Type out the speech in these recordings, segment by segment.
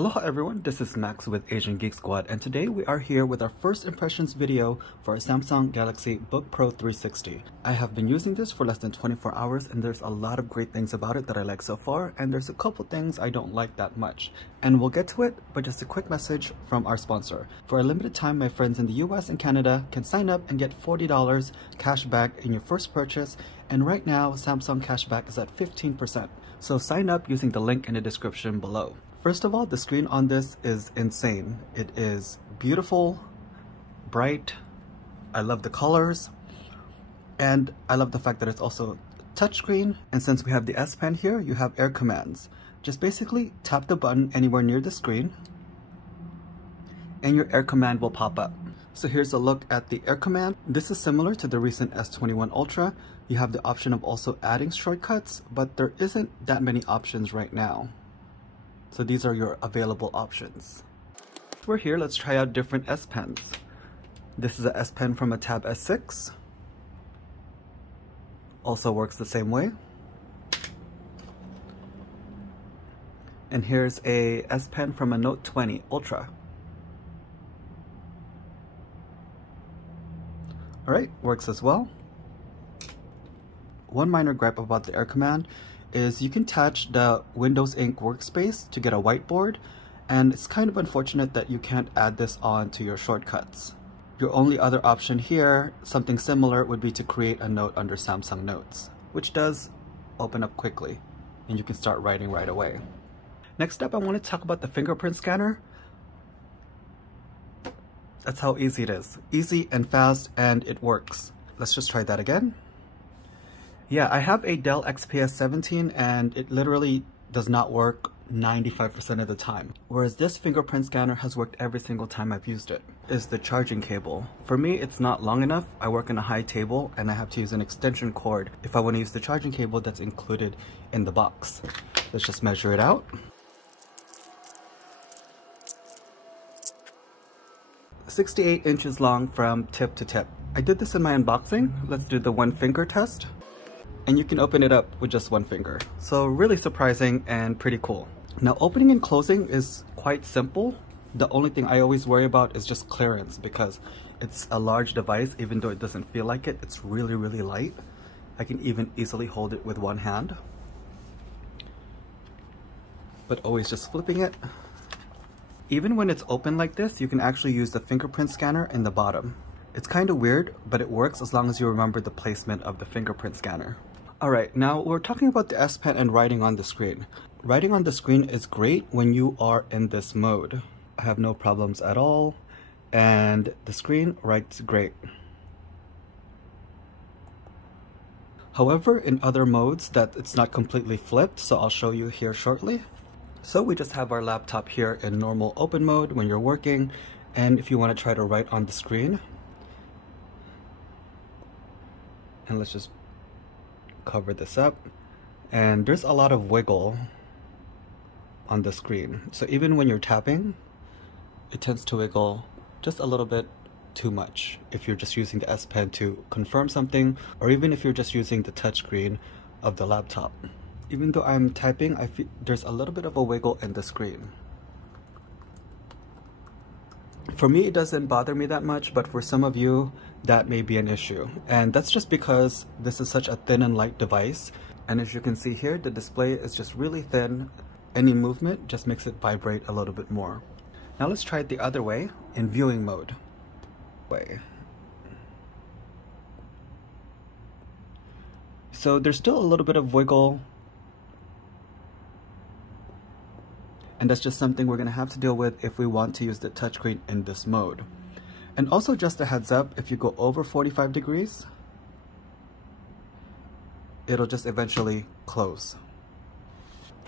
Aloha everyone, this is Max with Asian Geek Squad, and today we are here with our first impressions video for our Samsung Galaxy Book Pro 360. I have been using this for less than 24 hours and there's a lot of great things about it that I like so far, and there's a couple things I don't like that much. And we'll get to it, but just a quick message from our sponsor. For a limited time, my friends in the US and Canada can sign up and get $40 cash back in your first purchase, and right now Samsung cashback is at 15%. So sign up using the link in the description below. First of all, the screen on this is insane. It is beautiful, bright, I love the colors, and I love the fact that it's also touchscreen. And since we have the S Pen here, you have air commands. Just basically tap the button anywhere near the screen and your air command will pop up. So here's a look at the air command. This is similar to the recent S21 Ultra. You have the option of also adding shortcuts, but there isn't that many options right now. So these are your available options. We're here, let's try out different S Pens. This is a S Pen from a Tab S6. Also works the same way. And here's a S Pen from a Note 20 Ultra. Alright, works as well. One minor gripe about the air command is you can attach the Windows Ink workspace to get a whiteboard, and it's kind of unfortunate that you can't add this on to your shortcuts. Your only other option here, something similar, would be to create a note under Samsung Notes, which does open up quickly and you can start writing right away. Next up, I want to talk about the fingerprint scanner. That's how easy it is. Easy and fast, and it works. Let's just try that again. Yeah, I have a Dell XPS 17 and it literally does not work 95% of the time. Whereas this fingerprint scanner has worked every single time I've used it. Is the charging cable. For me, it's not long enough. I work in a high table and I have to use an extension cord if I want to use the charging cable that's included in the box. Let's just measure it out. 68 inches long from tip to tip. I did this in my unboxing. Let's do the one finger test. And you can open it up with just one finger. So really surprising and pretty cool. Now opening and closing is quite simple. The only thing I always worry about is just clearance, because it's a large device. Even though it doesn't feel like it, it's really light. I can even easily hold it with one hand. But always just flipping it. Even when it's open like this, you can actually use the fingerprint scanner in the bottom. It's kind of weird, but it works as long as you remember the placement of the fingerprint scanner. Alright, now we're talking about the S Pen and writing on the screen. Writing on the screen is great when you are in this mode. I have no problems at all, and the screen writes great. However, in other modes that it's not completely flipped, so I'll show you here shortly. So we just have our laptop here in normal open mode when you're working, and if you want to try to write on the screen, and let's just cover this up, and there's a lot of wiggle on the screen. So even when you're tapping, it tends to wiggle just a little bit too much if you're just using the S Pen to confirm something, or even if you're just using the touchscreen of the laptop. Even though I'm typing, I feel there's a little bit of a wiggle in the screen. For me, it doesn't bother me that much, but for some of you, that may be an issue. And that's just because this is such a thin and light device. And as you can see here, the display is just really thin. Any movement just makes it vibrate a little bit more. Now let's try it the other way, in viewing mode. So there's still a little bit of wiggle. And that's just something we're going to have to deal with if we want to use the touchscreen in this mode. And also just a heads up, if you go over 45 degrees, it'll just eventually close.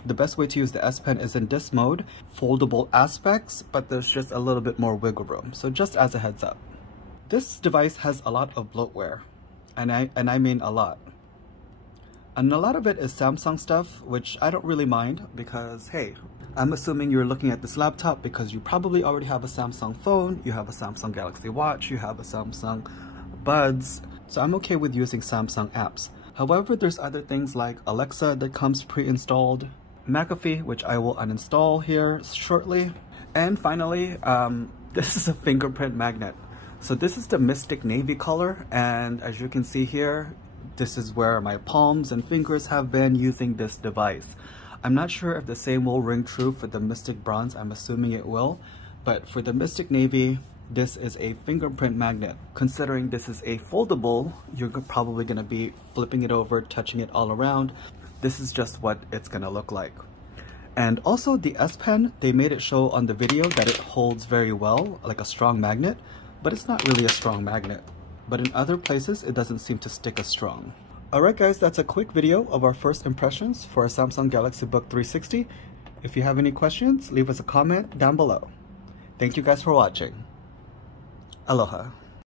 The best way to use the S Pen is in this mode, foldable aspects, but there's just a little bit more wiggle room. So just as a heads up. This device has a lot of bloatware, and I mean a lot. And a lot of it is Samsung stuff, which I don't really mind because, hey, I'm assuming you're looking at this laptop because you probably already have a Samsung phone, you have a Samsung Galaxy Watch, you have a Samsung Buds, so I'm okay with using Samsung apps. However, there's other things like Alexa that comes pre-installed, McAfee, which I will uninstall here shortly. And finally, this is a fingerprint magnet. So this is the Mystic Navy color, and as you can see here, this is where my palms and fingers have been using this device. I'm not sure if the same will ring true for the Mystic Bronze. I'm assuming it will, but for the Mystic Navy, this is a fingerprint magnet. Considering this is a foldable, you're probably going to be flipping it over, touching it all around. This is just what it's going to look like. And also the S Pen, they made it show on the video that it holds very well, like a strong magnet, but it's not really a strong magnet. But in other places, it doesn't seem to stick as strong. Alright guys, that's a quick video of our first impressions for our Samsung Galaxy Book 360. If you have any questions, leave us a comment down below. Thank you guys for watching. Aloha.